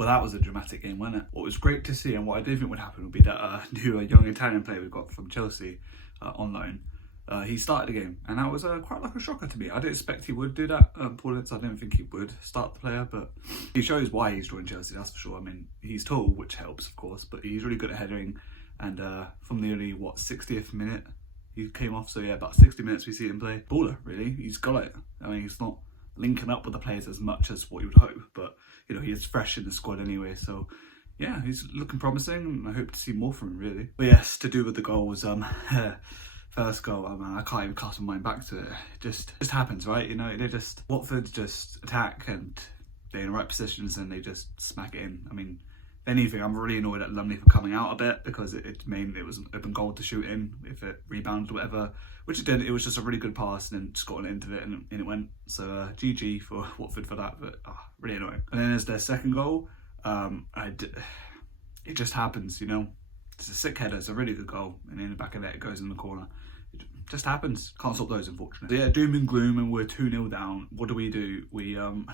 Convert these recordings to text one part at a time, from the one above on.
Well, that was a dramatic game, wasn't it? What was great to see, and what I didn't think would happen, would be that new young Italian player we got from Chelsea on loan. He started the game, and that was quite like a shocker to me. I didn't expect he would do that. Paulitz, I didn't think he would start the player, but he shows why he's joined Chelsea, that's for sure. I mean, he's tall, which helps, of course, but he's really good at headering. And from the only, 60th minute he came off, so yeah, about 60 minutes we see him play. Baller, really. He's got it. I mean, he's not linking up with the players as much as what you would hope, but you know, he is fresh in the squad anyway, so yeah, he's looking promising, and I hope to see more from him, really. But yes, to do with the goals, first goal, I can't even cast my mind back to it. It just happens, right? You know, Watford just attack and they're in the right positions and they just smack it in. I mean, if anything, I'm really annoyed at Lumley for coming out a bit, because it was an open goal to shoot in if it rebounded or whatever, which it did. It was just a really good pass, and then just got into it and in it went. So GG for Watford for that, but really annoying. And then as their second goal, it just happens, you know. It's a sick header, it's a really good goal, and in the back of it, it goes in the corner. It just happens. Can't stop those, unfortunately. So yeah, doom and gloom, and we're 2-0 down. What do? We well,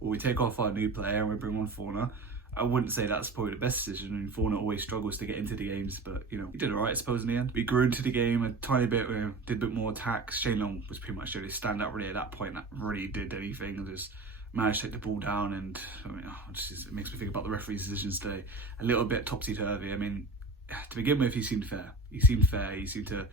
we take off our new player and we bring on Forner. I wouldn't say that's probably the best decision. I mean, Forner always struggles to get into the games, but you know, he did alright, I suppose, in the end. We grew into the game a tiny bit, did a bit more attacks. Shane Long was pretty much the only standout really at that point that really did anything. And just managed to take the ball down, and I mean, it makes me think about the referee's decisions today. A little bit topsy-turvy. I mean, to begin with, he seemed fair. He seemed to,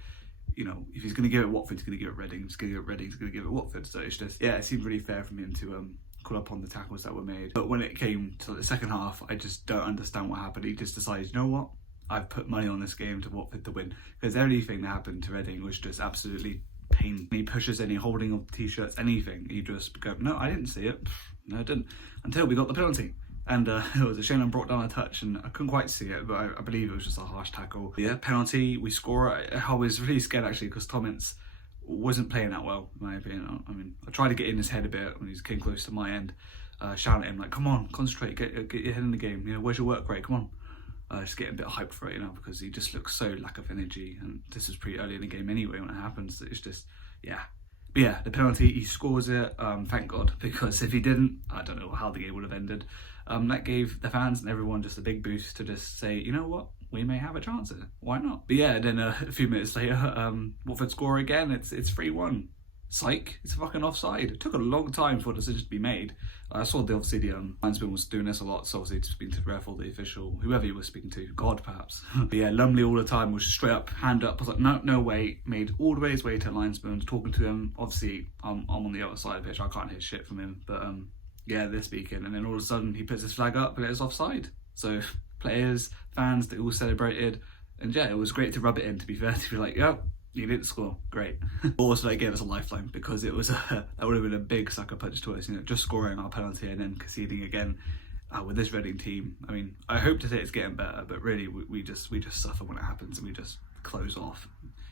you know, if he's going to give it Watford, he's going to give it Reading. If he's going to give it Reading, he's going to give it Watford. So it's just, yeah, it seemed really fair from him to call up on the tackles that were made. But when it came to the second half, I just don't understand what happened. He just decided, you know what? I've put money on this game to Watford to win. Because anything that happened to Reading was just absolutely pain. He pushes any holding of t-shirts, anything. He just go, no, I didn't see it. No, I didn't. Until we got the penalty. And it was a shame I brought down a touch, and I couldn't quite see it, but I believe it was just a harsh tackle. But yeah, penalty, we score. I was really scared, actually, because Tom Ince wasn't playing that well, in my opinion. I mean, I tried to get in his head a bit when he came close to my end, shouting at him, like, come on, concentrate, get your head in the game. You know, where's your work rate? Come on. Just getting a bit hyped for it, you know, because he just looks so lack of energy, and this is pretty early in the game anyway when it happens. It's just, yeah. But yeah, the penalty, he scores it, thank God, because if he didn't, I don't know how the game would have ended. That gave the fans and everyone just a big boost to just say, you know what, we may have a chance here. Why not? But yeah, then a few minutes later, Watford score again. It's 3-1. Psych, it's fucking offside. It took a long time for the decision to be made. I saw the linesman was doing this a lot, so obviously speaking to the ref or the official, whoever he was speaking to, God perhaps. But yeah, Lumley all the time was straight up, hand up. I was like, no way. Made all the way his way to the linesman, talking to him. Obviously, I'm on the other side of the pitch, I can't hear shit from him, but yeah, they're speaking, and then all of a sudden he puts his flag up and it's offside. So players, fans, they all celebrated, and yeah, it was great to rub it in, to be fair, to be like, yep, you didn't score, great. Also, they gave us a lifeline, because it was that would have been a big sucker punch to us, you know, just scoring our penalty and then conceding again with this Reading team. I mean, I hope to say it's getting better, but really we just suffer when it happens, and we just close off,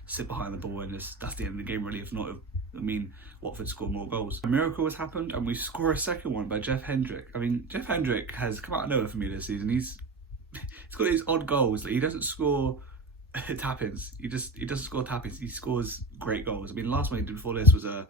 sit behind the ball, and that's the end of the game, really. If not, I mean, Watford score more goals. A miracle has happened, and we score a second one by Jeff Hendrick. I mean, Jeff Hendrick has come out of nowhere for me this season. He's got these odd goals. Like, he doesn't score tap-ins. He doesn't score tap-ins. He scores great goals. I mean, last one he did before this was a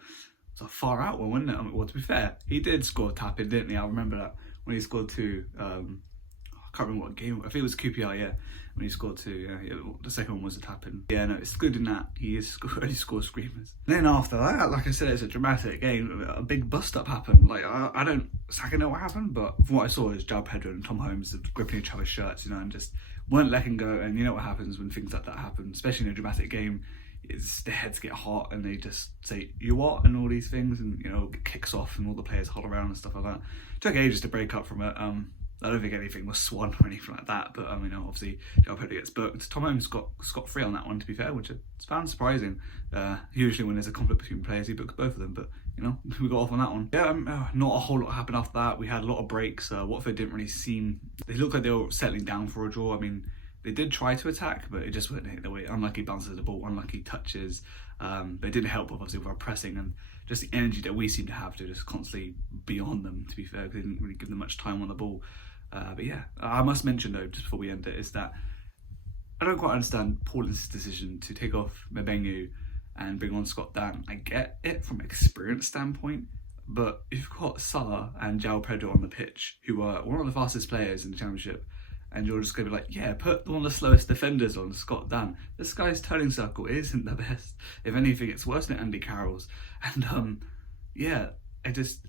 far out one, wasn't it? I mean, well, to be fair, he did score a tap-in, didn't he? I remember that when he scored two. I can't remember what game. I think it was QPR, yeah, when he scored two. Yeah, the second one was a tap-in. Yeah, no, it's good in that he only scores screamers. And then after that, like I said, it's a dramatic game. A big bust-up happened. Like, I don't exactly know what happened, but from what I saw is Joe Pedro and Tom Holmes gripping each other's shirts, you know, and just weren't letting go. And you know what happens when things like that happen, especially in a dramatic game, is their heads get hot and they just say, you what? And all these things, and, you know, it kicks off and all the players huddle around and stuff like that. It took ages to break up from it. I don't think anything was swan or anything like that, but you know, obviously Joe Pedro gets booked. Tom Holmes got scot-free on that one, to be fair, which I found surprising. Usually when there's a conflict between players, he books both of them, but you know, we got off on that one. Yeah, not a whole lot happened after that. We had a lot of breaks. Watford didn't really they looked like they were settling down for a draw. I mean, they did try to attack, but it just wouldn't hit the way. Unlucky bounces of the ball, unlucky touches. But it didn't help, obviously, with our pressing and just the energy that we seem to have to just constantly be on them, to be fair, because they didn't really give them much time on the ball. But yeah, I must mention though, just before we end it, is that I don't quite understand Paul's decision to take off Mbengu and bring on Scott Dan. I get it from an experience standpoint. But you've got Salah and João Pedro on the pitch, who are one of the fastest players in the Championship, and you're just going to be like, yeah, put one of the slowest defenders on, Scott Dan. This guy's turning circle isn't the best. If anything, it's worse than Andy Carroll's. And yeah, I just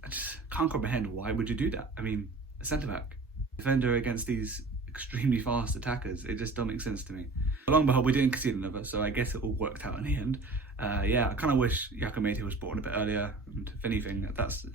can't comprehend why would you do that. I mean, a centre-back, defender against these extremely fast attackers, it just don't make sense to me. But long and behold, we didn't concede another, so I guess it all worked out in the end. Yeah, I kind of wish Yakamete was brought on a bit earlier, and if anything, that's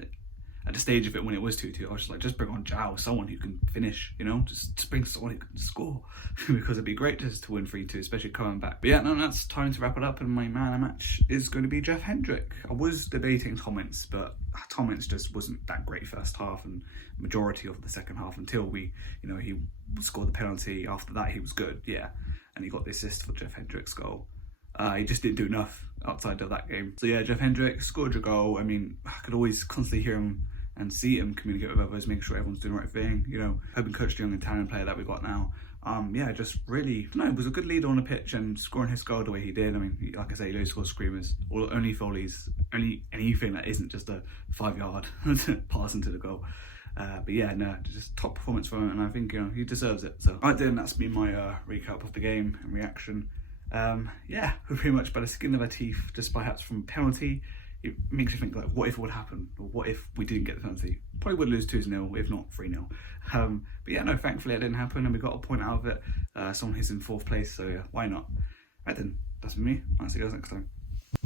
at the stage of it when it was 2-2, I was just like, just bring on João, someone who can finish, you know, just bring someone who can score, because it'd be great just to win 3-2, especially coming back. But yeah, no, that's time to wrap it up, and my man of the match is going to be Jeff Hendrick. I was debating Thomas, but Thomas just wasn't that great first half, and majority of the second half until we, you know, he scored the penalty. After that, he was good, yeah, and he got the assist for Jeff Hendrick's goal. He just didn't do enough outside of that game. So yeah, Jeff Hendrick scored a goal. I mean, I could always constantly hear him and see him communicate with others, make sure everyone's doing the right thing, you know, helping coach the young Italian player that we got now. Yeah, just really, no, it was a good leader on the pitch, and scoring his goal the way he did. I mean, like I say, he scored screamers, or only volleys, only anything that isn't just a 5-yard pass into the goal. But yeah, no, just top performance from him, and I think, you know, he deserves it. So right then, that's been my recap of the game and reaction. Yeah, we're pretty much by the skin of our teeth, just perhaps from penalty. It makes you think, like, what if it would happen? Or what if we didn't get the penalty? Probably would lose 2-0, if not 3-0. But yeah, no, thankfully it didn't happen, and we got a point out of it. Someone who's in 4th place, so yeah, why not? Right then, that's me. I'll see you guys next time.